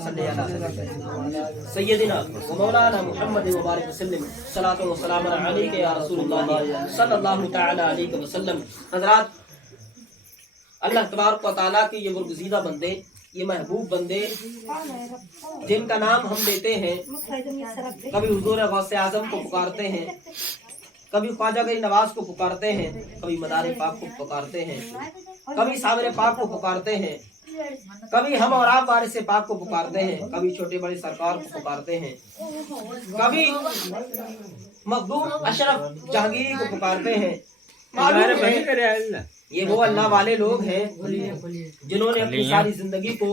वसल्लि अला सय्यदिना व मौलाना मुहम्मद व बारिक वसल्लम सलातो व सलाम अलैका या रसूलुल्लाह सल्लल्लाहु तआला अलैहि वसल्लम। हज़रात, अल्लाह तबारक व तआला के ये बरगुज़ीदा बंदे, ये महबूब बंदे जिनका नाम हम लेते हैं, कभी हुजूर गौसे आजम को पुकारते हैं, कभी ख्वाजा गरीब नवाज को पुकारते हैं, कभी मदार पाक को पुकारते हैं, कभी साबिर पाक को पुकारते हैं, कभी हम और आप वारिस पाक को पुकारते हैं, कभी छोटे बड़े सरकार को पुकारते हैं, कभी मखदूम अशरफ जहांगीरी को पुकारते हैं। मालूम है ये वो अल्लाह वाले लोग हैं जिन्होंने अपनी सारी जिंदगी को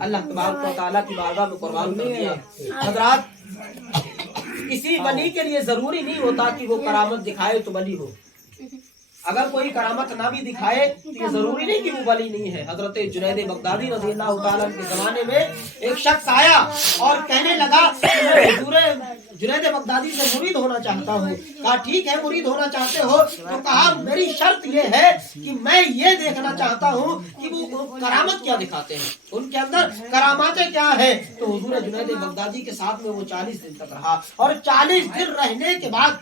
अल्लाह तबारक व तआला की बारगाह में कुर्बान कर दिया। हज़रात, किसी वली के लिए जरूरी नहीं होता कि वो करामत दिखाए तो वली हो। अगर कोई करामत ना भी दिखाए तो ये जरूरी नहीं कि वो वली नहीं है। हजरत जुनैद बगदादी रज़ियल्लाहु ताला के जमाने में एक शख्स आया और कहने लगा कि मैं हुजूर जुनैद बगदादी से मुरीद होना चाहता हूँ। कहा ठीक है, मुरीद होना चाहते हो तो कहा मेरी शर्त ये है कि मैं ये देखना चाहता हूँ कि वो करामत क्या दिखाते हैं, उनके अंदर करामातें क्या है। तो हुजूर जुनैद बगदादी के साथ में वो 40 दिन तक रहा और 40 दिन रहने के बाद,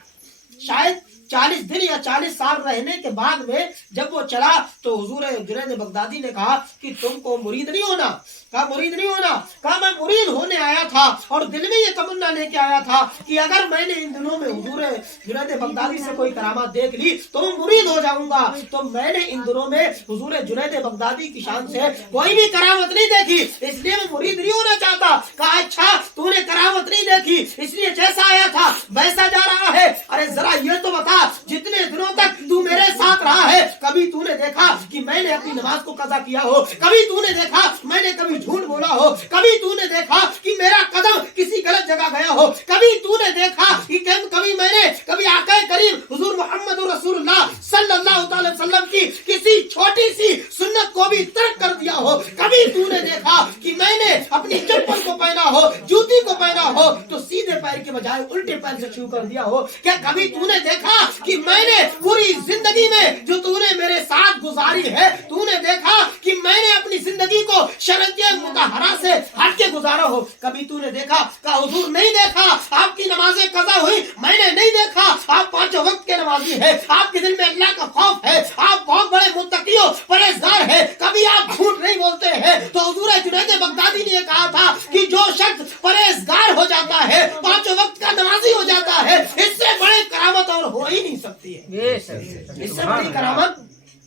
शायद 40 दिन या 40 साल रहने के बाद में जब वो चला तो हुजूर जुनैद बगदादी ने कहा कि तुमको मुरीद नहीं होना। कहा मुरीद नहीं होना। कहा मैं मुरीद होने आया था और दिल में ये तमन्ना लेके आया था कि अगर मैंने इन दिनों में हुजूर जुनैद बगदादी से कोई करामात देख ली तो मैं मुरीद हो जाऊंगा। तो मैंने इन दिनों में हुजूर जुनैद बगदादी की शान से कोई भी करामत नहीं देखी, इसलिए मैं मुरीद नहीं होना चाहता। कहा अच्छा, तूने करामत नहीं देखी इसलिए जैसा आया था वैसा जा रहा है। अरे जरा ये तो बता, जितने दिनों तक तू मेरे साथ रहा है कभी तूने देखा कि मैंने अपनी नमाज को कज़ा किया हो? कभी तूने देखा मैंने कभी झूठ बोला हो? कभी तूने देखा कि मेरा कदम किसी गलत जगह गया हो? कभी तूने देखा कि कभी मैंने कभी आका करीम हुजूर मोहम्मद रसूलुल्लाह सल्लल्लाहु अलैहि वसल्लम की किसी छोटी सी सुन्नत को भी तर्क कर दिया हो? कभी तूने देखा कि मैंने अपनी चप्पल को पहना हो, जूती को पहना हो तो सीधे पैर के बजाय उल्टे पैर से छू कर दिया हो? क्या कभी तूने देखा कि मैंने पूरी जिंदगी में जो तूने मेरे साथ गुजारी है, तूने देखा कि मैंने अपनी जिंदगी को शरअत मुतहरा से हट के गुजारा हो? कभी तूने देखा? का हुजूर नहीं देखा आपकी नमाजें कज़ा हुई, मैंने नहीं देखा आप 5 वक्त के नमाजी है, आपके दिल में अल्लाह का खौफ है, आप बहुत बड़े मुत्तकी हो, परहेजगार है, कभी आप झूठ नहीं बोलते हैं। तो हुजूर जुनैद बगदादी ने कहा था कि जो शख्स परहेजगार हो जाता है, 5 वक्त का नमाजी हो जाता है, इससे बड़े करामत और हो ही नहीं सकती है। इससे बड़ी करामत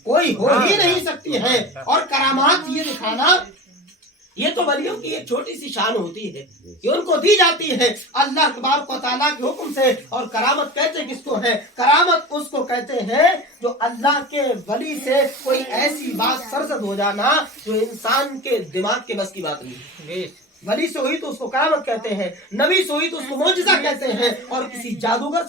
कोई हो ही नहीं सकती है। और करामात ये दिखाना ये तो वलियों की एक छोटी सी शान होती है कि उनको दी जाती है अल्लाह तबारक व तआला के हुक्म से। और करामत कहते किसको है? करामत उसको कहते हैं जो अल्लाह के वली से कोई ऐसी बात सरजद हो जाना जो इंसान के दिमाग के बस की बात नहीं है। वली से हुई तो उसको करामत कहते हैं, नबी से हुई तो उसको मौजिज़ा कहते हैं, और किसी जादूगर